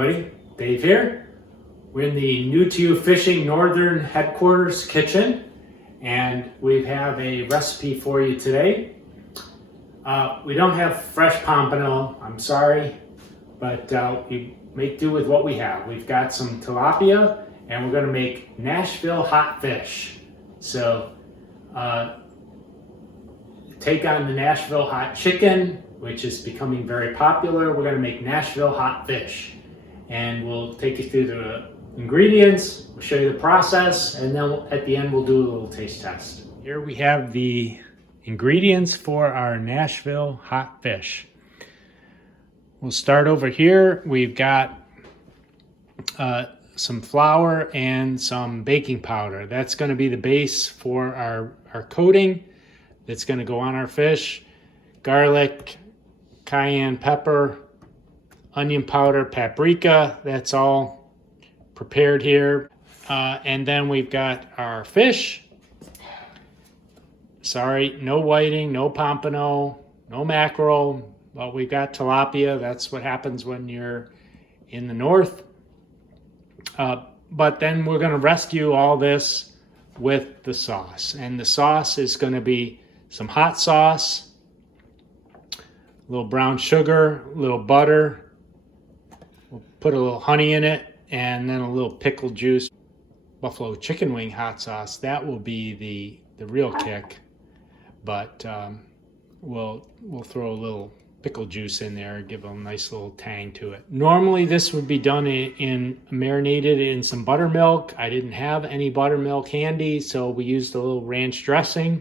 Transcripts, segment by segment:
everybody, Dave here. We're in the New to You Fishing Northern Headquarters kitchen, and we have a recipe for you today. We don't have fresh pompano, I'm sorry, but we make do with what we have. We've got some tilapia, and we're going to make Nashville hot fish. So take on the Nashville hot chicken, which is becoming very popular. We're going to make Nashville hot fish, and we'll take you through the ingredients, we'll show you the process, and then at the end we'll do a little taste test. Here we have the ingredients for our Nashville hot fish. We'll start over here. We've got some flour and some baking powder. That's going to be the base for our coating that's going to go on our fish. Garlic, cayenne pepper, onion powder, paprika, that's all prepared here. And then we've got our fish. Sorry, no whiting, no pompano, no mackerel, but we've got tilapia. That's what happens when you're in the north. But then we're going to rescue all this with the sauce. And the sauce is going to be some hot sauce, a little brown sugar, a little butter. We'll put a little honey in it, and then a little pickle juice. Buffalo chicken wing hot sauce, that will be the real kick. But we'll throw a little pickle juice in there, give a nice little tang to it. Normally this would be done in marinated in some buttermilk. I didn't have any buttermilk handy, so we used a little ranch dressing.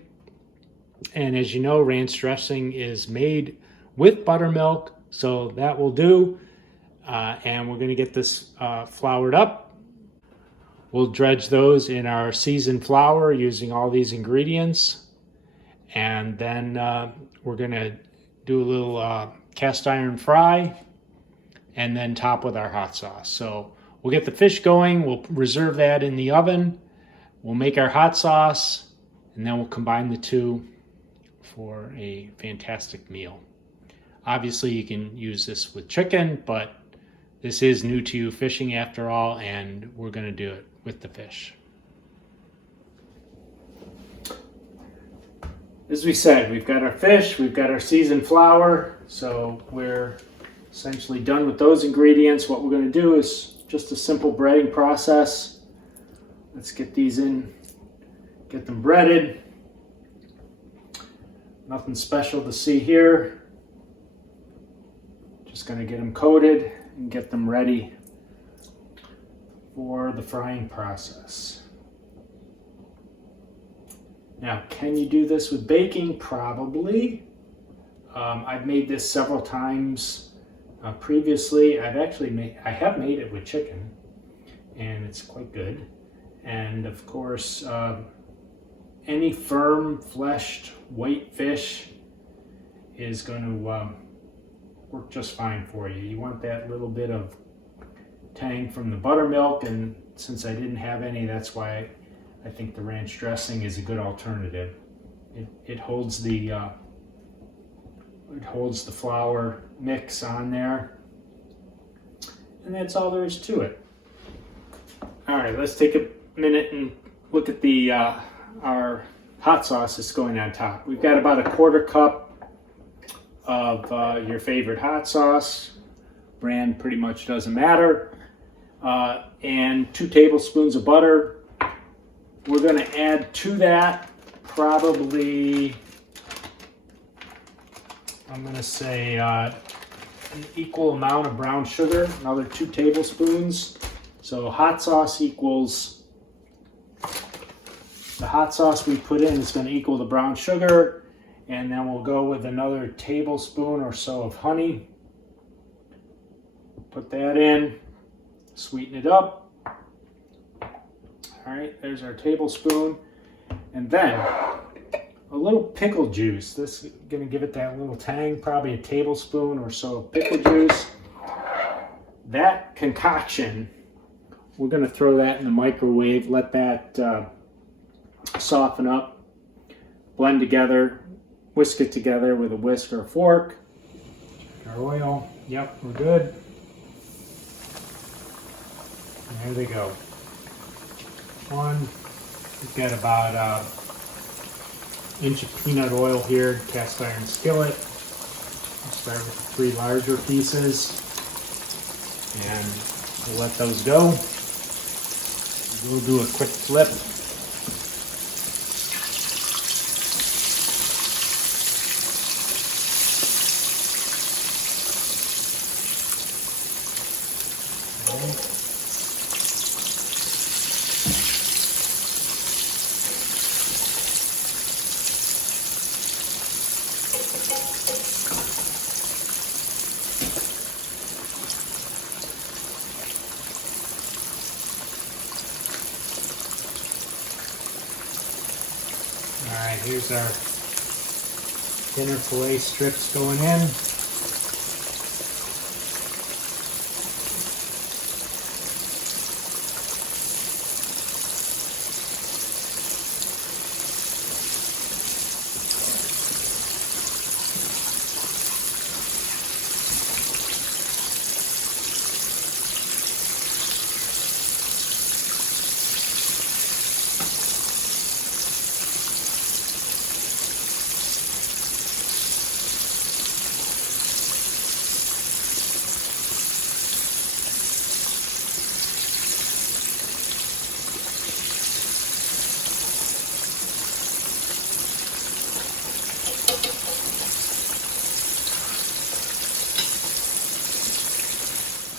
And as you know, ranch dressing is made with buttermilk, so that will do. And we're going to get this floured up. We'll dredge those in our seasoned flour using all these ingredients. And then we're going to do a little cast iron fry and then top with our hot sauce. So we'll get the fish going. We'll reserve that in the oven. We'll make our hot sauce, and then we'll combine the two for a fantastic meal. Obviously, you can use this with chicken, but this is New to You Fishing after all, and we're going to do it with the fish. As we said, we've got our fish, we've got our seasoned flour, so we're essentially done with those ingredients. What we're going to do is just a simple breading process. Let's get these in, get them breaded. Nothing special to see here. Just going to get them coated and get them ready for the frying process. Now, can you do this with baking? Probably. I've made this several times previously. I have made it with chicken, and it's quite good. And of course, any firm fleshed white fish is going to work just fine for you. You want that little bit of tang from the buttermilk, and since I didn't have any, that's why I think the ranch dressing is a good alternative. It holds the flour mix on there, and that's all there is to it. All right, let's take a minute and look at the our hot sauce that's going on top. We've got about a quarter cup of your favorite hot sauce. Brand pretty much doesn't matter. And 2 tablespoons of butter. We're going to add to that probably, I'm going to say an equal amount of brown sugar, another 2 tablespoons. So hot sauce equals, the hot sauce we put in is going to equal the brown sugar, and then we'll go with another tablespoon or so of honey. Put that in, sweeten it up. All right, there's our tablespoon. And then a little pickle juice. This is going to give it that little tang, probably a tablespoon or so of pickle juice. That concoction, we're going to throw that in the microwave, let that soften up, blend together, whisk it together with a whisk or a fork. Our oil, yep, we're good. There they go. One. We've got about an inch of peanut oil here, cast iron skillet. I'll start with the 3 larger pieces, and we'll let those go. We'll do a quick flip. Alright, here's our dinner filet strips going in.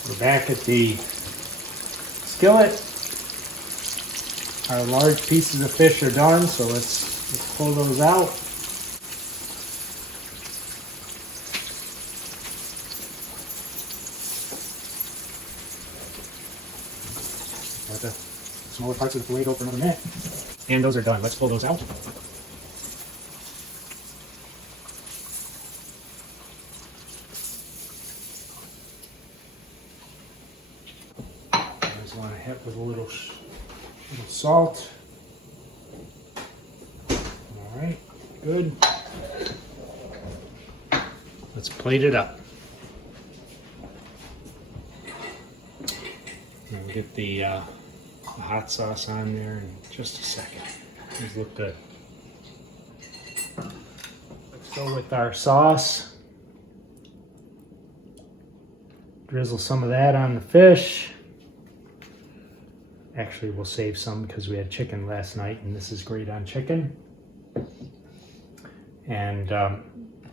We're back at the skillet. Our large pieces of fish are done, so let's pull those out. Let the smaller parts of the fillet go for another minute. And those are done. Let's pull those out. Just want to hit with a little salt. All right, good. Let's plate it up. And we'll get the hot sauce on there in just a second. These look good. Let's go with our sauce. Drizzle some of that on the fish. Actually, we'll save some because we had chicken last night, and this is great on chicken. And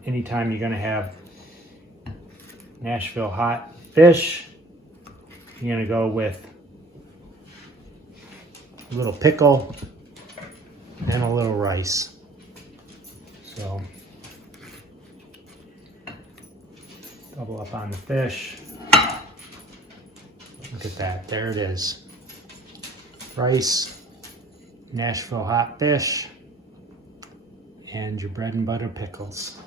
anytime you're going to have Nashville hot fish, you're going to go with a little pickle and a little rice. So double up on the fish. Look at that, there it is. Rice, Nashville hot fish, and your bread and butter pickles.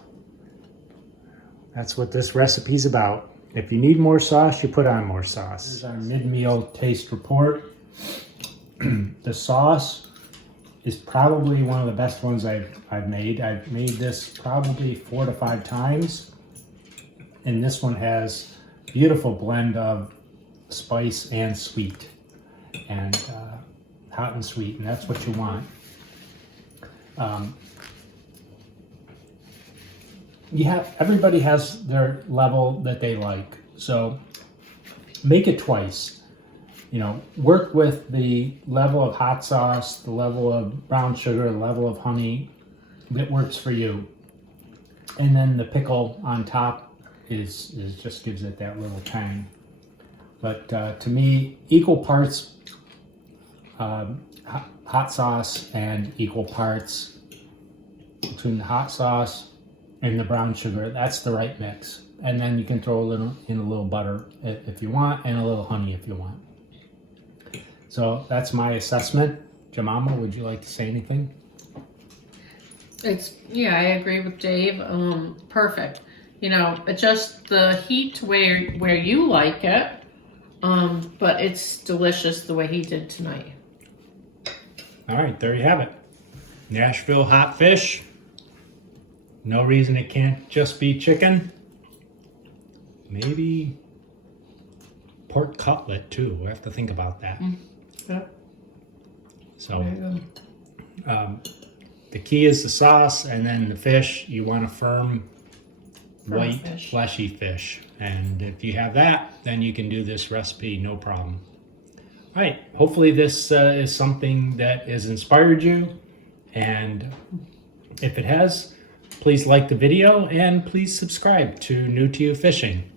That's what this recipe's about. If you need more sauce, you put on more sauce. Here's our mid-meal taste report. The sauce is probably one of the best ones I've made. I've made this probably 4 to 5 times. And this one has a beautiful blend of spice and sweet. And hot and sweet, and that's what you want. Everybody has their level that they like, so make it twice. You know, work with the level of hot sauce, the level of brown sugar, the level of honey that works for you, and then the pickle on top is just gives it that little tang. But to me, equal parts hot sauce and equal parts between the hot sauce and the brown sugar. That's the right mix. And then you can throw a little butter if you want, and a little honey if you want. So that's my assessment. Jemima, would you like to say anything? Yeah, I agree with Dave. Perfect. You know, adjust the heat to where you like it. But it's delicious the way he did tonight. All right, there you have it. Nashville hot fish. No reason it can't just be chicken. Maybe pork cutlet too. We have to think about that. Yeah. So There you go. the key is the sauce, and then the fish. You want a firm white, fish. fleshy fish. And if you have that, then you can do this recipe, no problem. All right, hopefully this is something that has inspired you. And if it has, please like the video and please subscribe to New to You Fishing.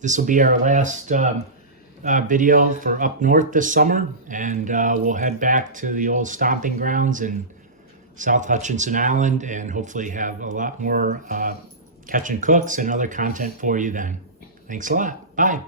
This will be our last video for up north this summer, and we'll head back to the old stomping grounds in South Hutchinson Island and hopefully have a lot more catch and cooks and other content for you then. Thanks a lot. Bye.